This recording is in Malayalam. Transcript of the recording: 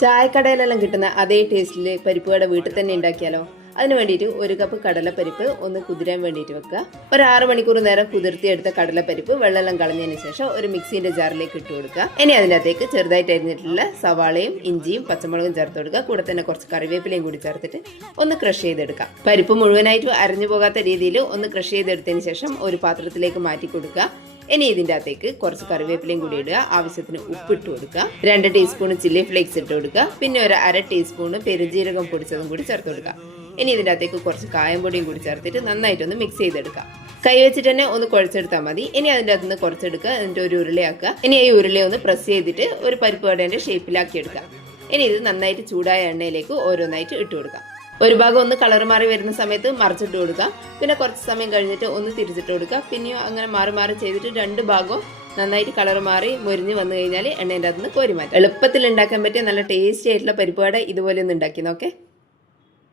ചായക്കടയിലെല്ലാം കിട്ടുന്ന അതേ ടേസ്റ്റിൽ പരിപ്പ് വട വീട്ടിൽ തന്നെ ഉണ്ടാക്കിയാലോ? അതിന് വേണ്ടിയിട്ട് 1 കപ്പ് കടലപ്പരിപ്പ് ഒന്ന് കുതിരാൻ വേണ്ടിയിട്ട് വെക്കുക. ഒരു 6 മണിക്കൂർ നേരം കുതിർത്തിയെടുത്ത കടലപ്പരിപ്പ് വെള്ളമെല്ലാം കളഞ്ഞതിന് ശേഷം ഒരു മിക്സിന്റെ ജാറിലേക്ക് ഇട്ട് കൊടുക്കുക. ഇനി അതിനകത്തേക്ക് ചെറുതായിട്ട് അരിഞ്ഞിട്ടുള്ള സവാളയും ഇഞ്ചിയും പച്ചമുളകും ചേർത്ത് കൊടുക്കുക. കൂടെ തന്നെ കുറച്ച് കറിവേപ്പിലയും കൂടി ചേർത്തിട്ട് ഒന്ന് ക്രഷ് ചെയ്തെടുക്കാം. പരിപ്പ് മുഴുവനായിട്ട് അരിഞ്ഞു പോകാത്ത രീതിയിൽ ഒന്ന് ക്രഷ് ചെയ്തെടുത്തതിന് ശേഷം ഒരു പാത്രത്തിലേക്ക് മാറ്റി കൊടുക്കുക. ഇനി ഇതിൻ്റെ അകത്തേക്ക് കുറച്ച് കറിവേപ്പിലയും കൂടി ഇടുക. ആവശ്യത്തിന് ഉപ്പിട്ട് കൊടുക്കുക. 2 ടീസ്പൂൺ ചില്ലി ഫ്ലേക്സ് ഇട്ട് കൊടുക്കുക. പിന്നെ ഒരു 1/2 ടീസ്പൂൺ പെരുംജീരകം പൊടിച്ചതും കൂടി ചേർത്ത് കൊടുക്കുക. ഇനി ഇതിൻ്റെ അകത്തേക്ക് കുറച്ച് കായംപൊടിയും കൂടി ചേർത്തിട്ട് നന്നായിട്ടൊന്ന് മിക്സ് ചെയ്തെടുക്കാം. കൈ വെച്ചിട്ട് തന്നെ ഒന്ന് കുഴച്ചെടുത്താൽ മതി. ഇനി അതിൻ്റെ അകത്ത് നിന്ന് കുറച്ചെടുക്കുക. എന്നിട്ട് ഒരു ഉരുളയാക്കുക. ഇനി ഈ ഉരുളയെ ഒന്ന് പ്രസ് ചെയ്തിട്ട് ഒരു പരിപ്പ് വടേൻ്റെ ഷേപ്പിലാക്കി എടുക്കാം. ഇനി ഇത് നന്നായിട്ട് ചൂടായ എണ്ണയിലേക്ക് ഓരോന്നായിട്ട് ഇട്ട് കൊടുക്കാം. ഒരു ഭാഗം ഒന്ന് കളർ മാറി വരുന്ന സമയത്ത് മറിച്ചിട്ട് കൊടുക്കാം. പിന്നെ കുറച്ച് സമയം കഴിഞ്ഞിട്ട് ഒന്ന് തിരിച്ചിട്ട് കൊടുക്കുക. പിന്നെയും അങ്ങനെ മാറി മാറി ചെയ്തിട്ട് 2 ഭാഗവും നന്നായിട്ട് കളർ മാറി മൊരിഞ്ഞ് വന്നു കഴിഞ്ഞാൽ എണ്ണേൻ്റെ അകത്ത് നിന്ന് കോരി മാറ്റാം. എളുപ്പത്തിൽ ഉണ്ടാക്കാൻ പറ്റിയ നല്ല ടേസ്റ്റി ആയിട്ടുള്ള പരിപ്പ് വട ഇതുപോലെ ഒന്ന് ഉണ്ടാക്കി നോക്കേ.